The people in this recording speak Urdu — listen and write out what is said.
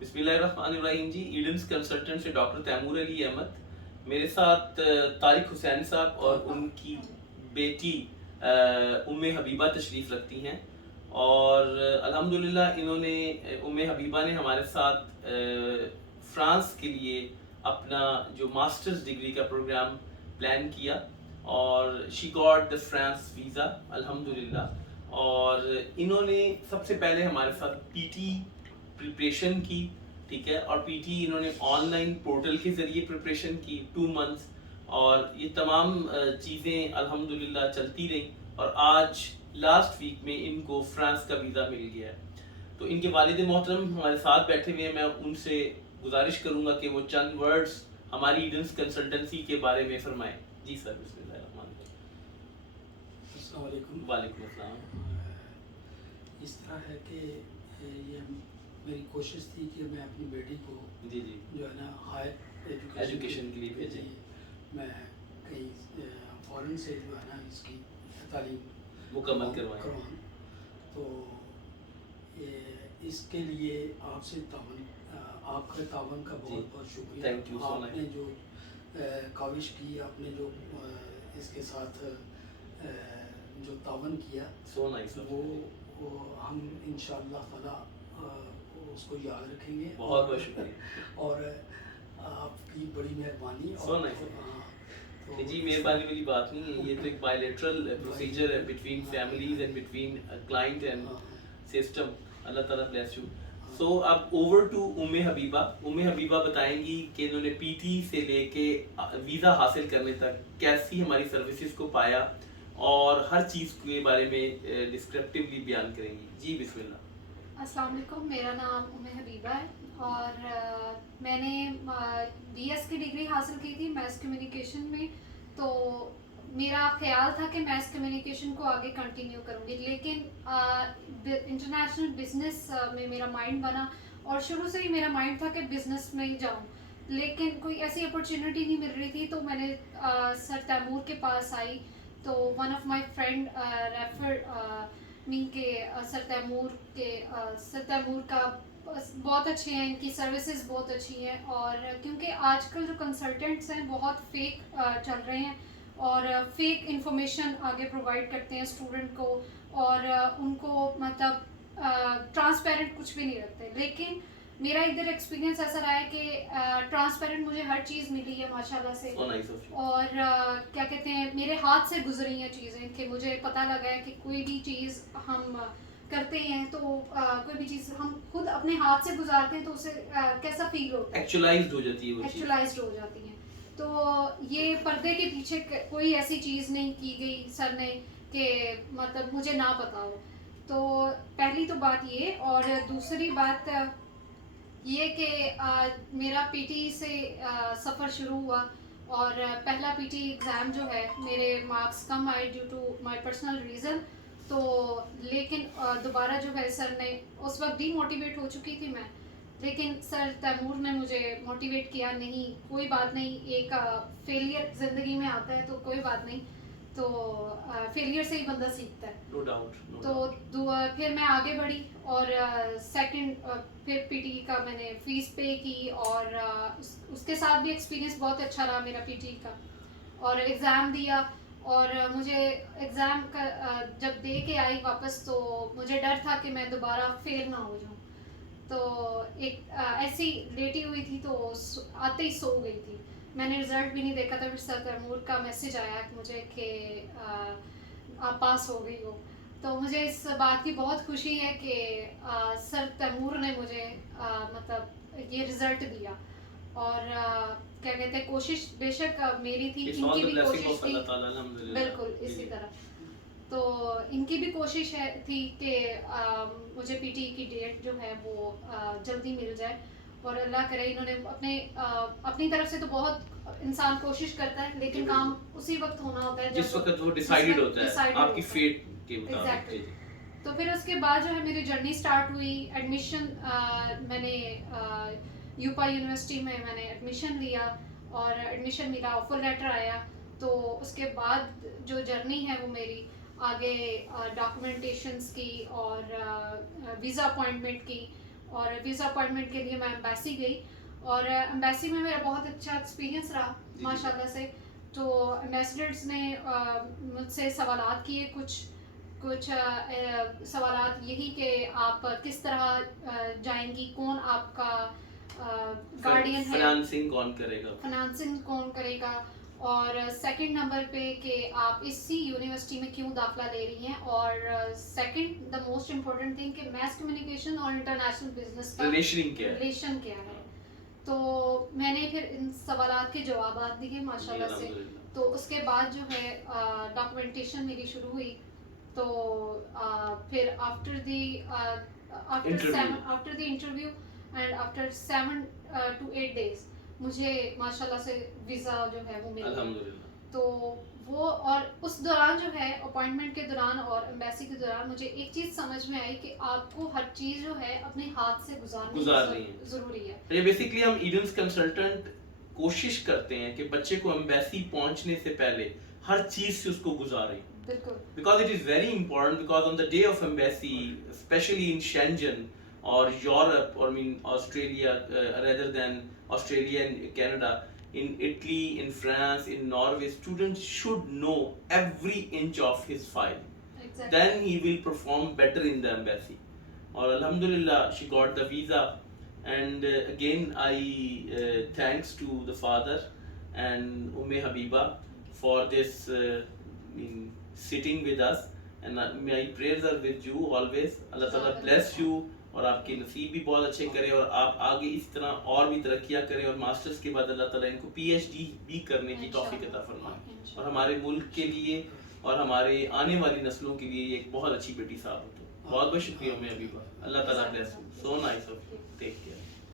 بسم اللہ الرحمن الرحیم جی. ایڈنس کنسلٹنٹ سے ڈاکٹر تیمور علی احمد. میرے ساتھ طارق حسین صاحب اور ان کی بیٹی ام حبیبہ تشریف رکھتی ہیں, اور الحمدللہ انہوں نے ام حبیبہ نے ہمارے ساتھ فرانس کے لیے اپنا جو ماسٹرز ڈگری کا پروگرام پلان کیا, اور she got the France visa الحمدللہ. اور انہوں نے سب سے پہلے ہمارے ساتھ پی ٹی پریپریشن کی, ٹھیک ہے, اور پی ٹی انہوں نے آن لائن پورٹل کے ذریعے پریپریشن کی 2 months, اور یہ تمام چیزیں الحمدللہ چلتی رہیں, اور آج لاسٹ ویک میں ان کو فرانس کا ویزا مل گیا ہے. تو ان کے والد محترم ہمارے ساتھ بیٹھے ہوئے ہیں, میں ان سے گزارش کروں گا کہ وہ چند ورڈز ہماری ایڈنس کنسلٹنسی کے بارے میں فرمائیں. جی سر, بسم اللہ الرحمن الرحیم. السلام علیکم. وعلیکم السلام. اس طرح ہے کہ یہ میری کوشش تھی کہ میں اپنی بیٹی کو جی جی جو ہے نا ہائر ایجوکیشن کے لیے بھیجیں. میں کہیں فورن سے جو ہے نا اس کی تعلیم مکمل کروائیں. تو اس کے لیے آپ سے تعاون, آپ کا تعاون کا بہت بہت شکریہ. Thank you so آپ much. نے جو کاوش کی, آپ نے جو اس کے ساتھ جو تعاون کیا, So nice. وہ ہم انشاءاللہ تعالیٰ اس کو یاد رکھیں گے. بہت بہت شکریہ. اور آپ کی بڑی مہربانی. So nice. جی, مہربانی والی بات نہیں ہے, یہ تو ایک بائیلیٹرل پروسیجر ہے between families and between client and system. اللہ تعالیٰ بلیس یو. سو اب اوور ٹو ام حبیبہ. ام حبیبہ بتائیں گی کہ انہوں نے پی ٹی سے لے کے ویزا حاصل کرنے تک کیسی ہماری سروسز کو پایا, اور ہر چیز کے بارے میں ڈسکرپٹیولی بیان کریں گی. جی بسم اللہ. السلام علیکم, میرا نام ام حبیبہ ہے, اور میں نے بی ایس کی ڈگری حاصل کی تھی میس کمیونیکیشن میں. تو میرا خیال تھا کہ میس کمیونیکیشن کو آگے کنٹینیو کروں گی, لیکن انٹرنیشنل بزنس میں میرا مائنڈ بنا, اور شروع سے ہی میرا مائنڈ تھا کہ بزنس میں ہی جاؤں, لیکن کوئی ایسی اپرچونیٹی نہیں مل رہی تھی. تو میں نے سر تیمور کے پاس آئی, تو one of my friend refer me کے سر تیمور کا بہت اچھے ہیں, ان کی سروسز بہت اچھی ہیں. اور کیونکہ آج کل جو کنسلٹنٹس ہیں بہت فیک چل رہے ہیں, اور فیک انفارمیشن آگے پرووائڈ کرتے ہیں اسٹوڈنٹ کو, اور ان کو مطلب ٹرانسپیرنٹ کچھ بھی نہیں رکھتے. لیکن میرا ادھر ایکسپیرینس ایسا رہا ہے کہ ٹرانسپیرنٹ مجھے ہر چیز ملی ہے ماشاءاللہ سے, اور کیا کہتے ہیں میرے ہاتھ سے گزری ہیں چیزیں, کہ مجھے پتہ لگا ہے کہ کوئی بھی چیز ہم کرتے ہیں تو کوئی بھی چیز ہم خود اپنے ہاتھ سے گزارتے ہیں تو اسے کیسا فیل ہوتا ہے, ایکچولائزڈ ہو جاتی ہے وہ چیز. ایکچولائزڈ ہو جاتی ہیں. تو یہ پردے کے پیچھے کوئی ایسی چیز نہیں کی گئی سر نے کہ مطلب مجھے نہ پتا ہو. تو پہلی تو بات یہ, اور دوسری بات یہ کہ میرا پی ٹی سے سفر شروع ہوا, اور پہلا پی ٹی ایگزام جو ہے میرے مارکس کم آئے due to my personal reason. تو لیکن دوبارہ جو ہے سر نے, اس وقت ڈی موٹیویٹ ہو چکی تھی میں, لیکن سر تیمور نے مجھے موٹیویٹ کیا, نہیں کوئی بات نہیں, ایک فیلئر زندگی میں آتا ہے تو کوئی بات نہیں, تو فیلئر سے ہی بندہ سیکھتا ہے. No doubt. تو پھر میں آگے بڑھی, اور سیکنڈ پھر پی ٹی کا میں نے فیس پے کی, اور اس کے ساتھ بھی ایکسپیرینس بہت اچھا رہا میرا پی ٹی کا, اور ایگزام دیا. اور مجھے ایگزام کا جب دے کے آئی واپس, تو مجھے ڈر تھا کہ میں دوبارہ فیل نہ ہو جاؤں. تو ایک ایسی لیٹی ہوئی تھی تو آتے ہی سو گئی تھی. میں نے رزلٹ بھی نہیں دیکھا تھا, پھر سر تیمور کا میسج آیا مجھے کہ آپ پاس ہو گئی ہو. تو مجھے اس بات کی بہت خوشی ہے کہ سر تیمور نے مجھے مطلب یہ رزلٹ دیا. اور کیا کہتے ہیں کوشش بے شک میری تھی, ان کی بھی کوشش تھی, بالکل اسی طرح. تو ان کی بھی کوشش تھی کہ مجھے پی ٹی کی ڈیٹ جو ہے وہ جلدی مل جائے, اور اللہ کرے انہوں نے اپنی طرف سے تو بہت انسان کوشش کرتا ہے, لیکن کام اسی وقت ہونا ہوتا ہے جس وقت وہ ڈیسائیڈڈ ہوتا ہے آپ کی فیٹ کے مطابق. تو پھر اس کے بعد جو ہے میری جرنی سٹارٹ ہوئی. ایڈمیشن میں نے یوپا یونیورسٹی میں نے ایڈمیشن لیا, اور ایڈمیشن ملا, آفر لیٹر آیا. تو اس کے بعد جو جرنی ہے وہ میری آگے ڈاکومنٹیشنس کی, اور ویزا اپوائنٹمنٹ کی, اور ویزا اپوائنٹمنٹ کے لیے میں ایمبیسی گئی اور ایمبیسی میں میرا بہت اچھا ایکسپیرینس رہا ماشاء اللہ سے. تو ایمبیسڈرز نے مجھ سے سوالات کیے, کچھ سوالات یہی کہ آپ کس طرح جائیں گی, کون آپ کا گارڈین ہے, فنانسنگ کون کرے گا, فنانسنگ کون کرے گا, اور سیکنڈ نمبر پہ کہ آپ اسی یونیورسٹی میں کیوں داخلہ لے رہی ہیں, اور second the most important thing کہ میس کمیونیکیشن اور انٹرنیشنل بزنس کا ریلیشن کیا ہے. تو میں نے پھر ان سوالات کے جوابات دیے ماشاء اللہ سے. تو اس کے بعد جو ہے ڈاکومنٹیشن میری شروع ہوئی. تو پھر after the interview and after 7 to 8 days مجھے ماشاء اللہ سے ویزا جو ہے وہ مل گیا. تو وہ اور اس دوران جو ہے اپوائنٹمنٹ کے دوران اور ایمبیسی کے دوران مجھے ایک چیز سمجھ میں آئی کہ آپ کو ہر چیز جو ہے اپنے ہاتھ سے گزارنی ضروری ہے. یہ بیسیکلی ہم ایڈنس کنسلٹنٹ کوشش کرتے ہیں کہ بچے کو ایمبیسی پہنچنے سے پہلے ہر چیز سے اس کو گزاریں. بالکل. Because it is very important, because on the day of embassy, especially in Schengen or Europe, or I mean Australia, rather than Australia and Canada, in Italy, in France, in Norway, students should know every inch of his file. Exactly. Then he will perform better in the embassy. Or alhamdulillah, she got the visa. And again, I thanks to the father and Habiba for this sitting with us, and my prayers are with you always. Allah Ta'ala bless you, اور آپ کے نصیب بھی بہت اچھے کرے, اور آپ آگے اس طرح اور بھی ترقیاں کریں, اور ماسٹرز کے بعد اللہ تعالیٰ ان کو PhD بھی کرنے کی توفیق عطا فرمائے, اور ہمارے ملک کے لیے اور ہمارے آنے والی نسلوں کے لیے یہ ایک بہت اچھی بیٹی صاحب ہو. تو بہت بہت شکریہ میں حبیبہ. اللہ تعالیٰ bless you. So nice of you. Take care.